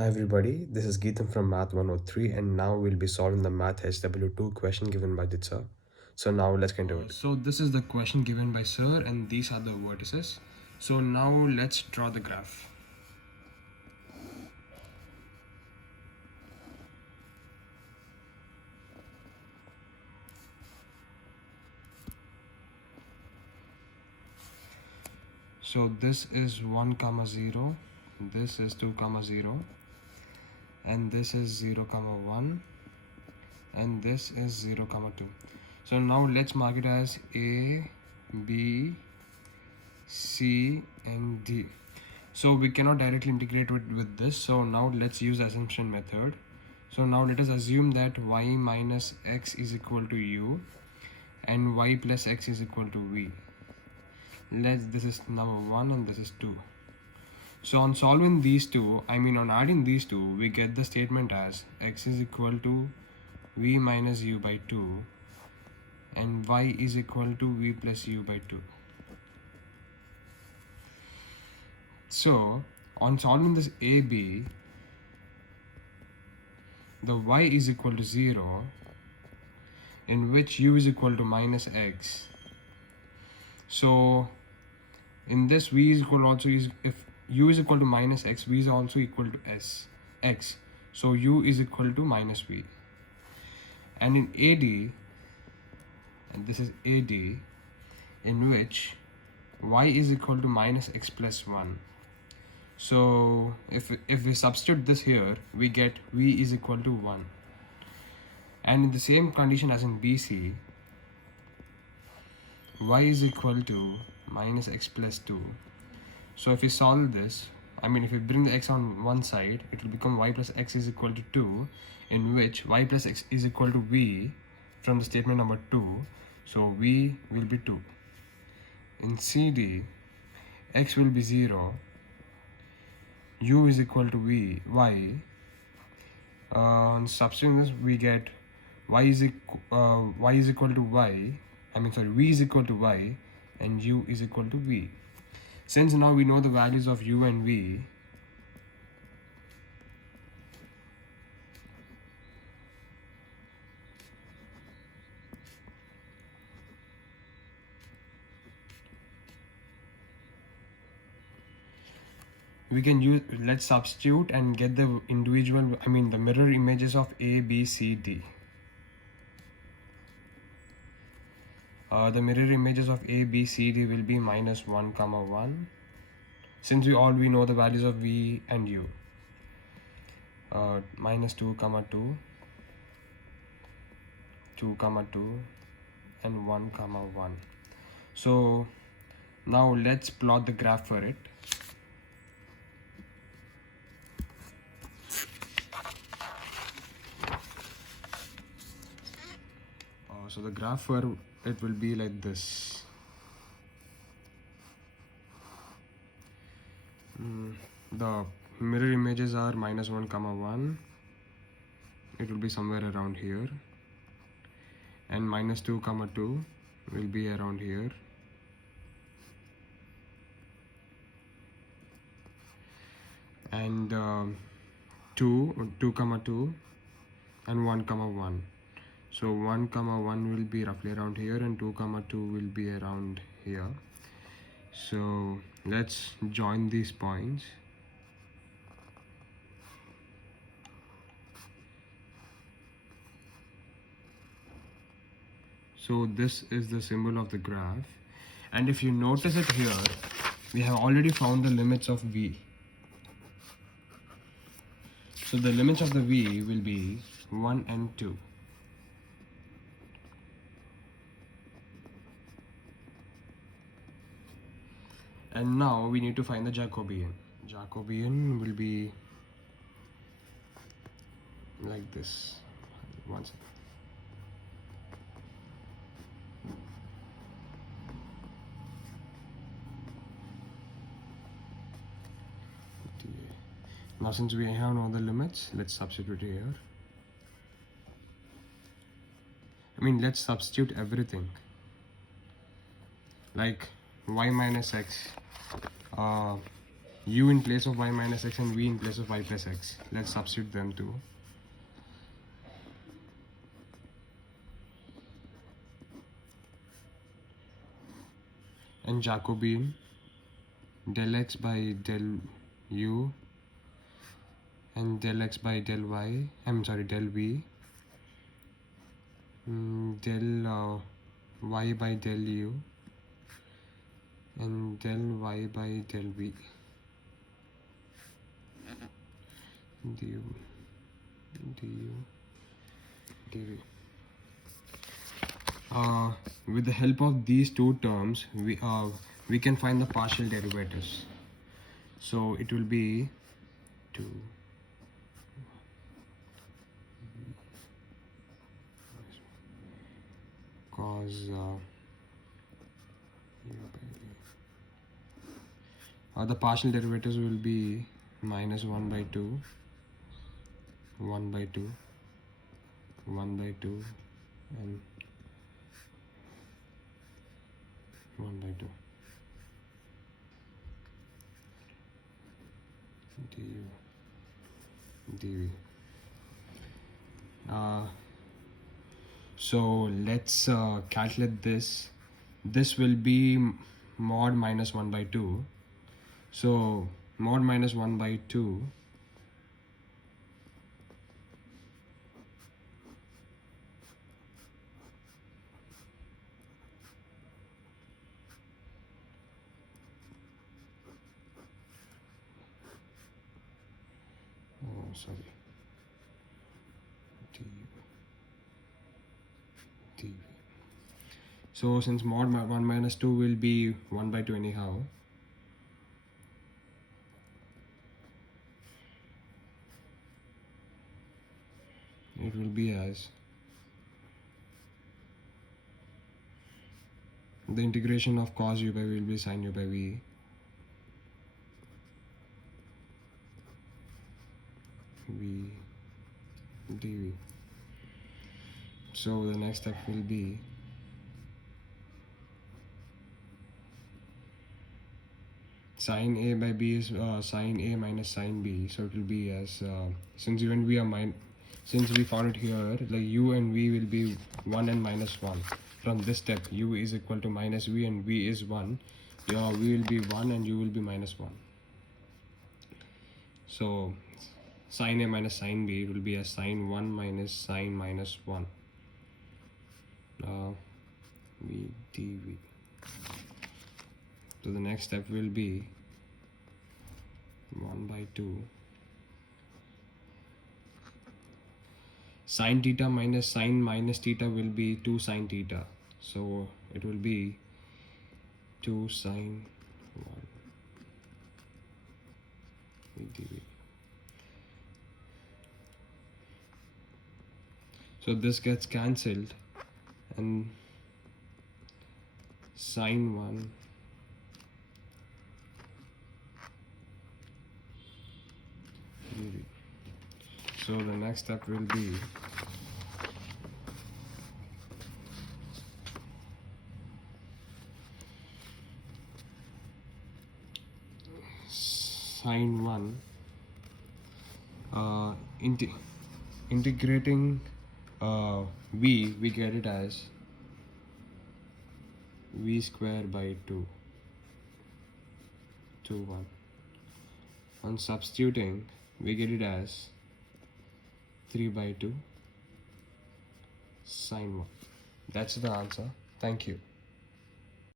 Hi everybody, this is Geetam from Math 103 and now we'll be solving the Math HW2 question given by Ditsa. So now let's get into it. So this is the question given by Sir and these are the vertices. So now let's draw the graph. So this is 1 comma 0, this is 2 comma 0 and this is 0 comma 1 and this is 0 comma 2. So now let's mark it as A, B, C and D. So we cannot directly integrate with this. So now let's use assumption method. So now let us assume that y minus x is equal to u and y plus x is equal to v. This is number 1 and this is 2. So on solving these two, on adding these two, we get the statement as x is equal to v minus u by 2 and y is equal to v plus u by 2. So on solving this AB, the y is equal to 0 in which u is equal to minus x. So in this v is equal also is, if u is equal to minus x, v is also equal to x. So u is equal to minus v. And in AD, and this is AD, in which y is equal to minus x plus 1. So if we substitute this here, we get v is equal to 1. And in the same condition as in BC, y is equal to minus x plus 2. So if we solve this, if we bring the x on one side, it will become y plus x is equal to 2, in which y plus x is equal to v from the statement number 2. So v will be 2. In CD, x will be 0, u is equal to y. On substituting this, we get y is equal to y. V is equal to y and u is equal to v. Since now we know the values of u and v, we can use, let's substitute and get the individual, the mirror images of A, B, C, D. The mirror images of A, B, C, D will be minus 1 comma 1, since we know the values of v and u. Minus 2 comma 2, 2 comma 2 and 1 comma 1. So now let's plot the graph for it. So the graph for it will be like this. The mirror images are minus 1 comma 1. It will be somewhere around here. And minus 2 comma 2 will be around here. And 2 comma 2 and 1 comma 1. So 1 comma 1 will be roughly around here and 2 comma 2 will be around here. So let's join these points. So this is the symbol of the graph, and if you notice it here, we have already found the limits of v. So the limits of the v will be 1 and 2. And now we need to find the Jacobian. Jacobian will be like this. One second. Now since we have all the limits, let's substitute here. Let's substitute everything. Like y minus x, u in place of y minus x and v in place of y plus x. Let's substitute them too. And Jacobian del x by del u and del x by del y, del v, del y by del u and del y by del v du du dv. With the help of these two terms, we can find the partial derivatives. So it will be 2 cos the partial derivatives will be minus 1 by 2, 1 by 2, 1 by 2 and 1 by 2 du dv. So let's calculate this. This will be mod minus 1 by 2. So mod minus 1 by 2 dv. So since mod 1 minus 2 will be 1 by 2 anyhow, it will be as the integration of cos u by v will be sin u by v dv. So the next step will be sin a by b is sin a minus sin b. So it will be as since u and v are since we found it here, like u and v will be 1 and minus 1. From this step, u is equal to minus v and v is 1. v will be 1 and u will be minus 1. So sin a minus sin b will be as sin 1 minus sin minus 1 v dv. So the next step will be 1 by 2 sin theta minus sin minus theta will be 2 sin theta. So it will be 2 sin 1 v dv. So this gets cancelled and sin 1 dv. So the next step will be sin 1 integrating v, we get it as v square by 2 to 1. On substituting, we get it as 3 by 2 sin 1. That's the answer. Thank you.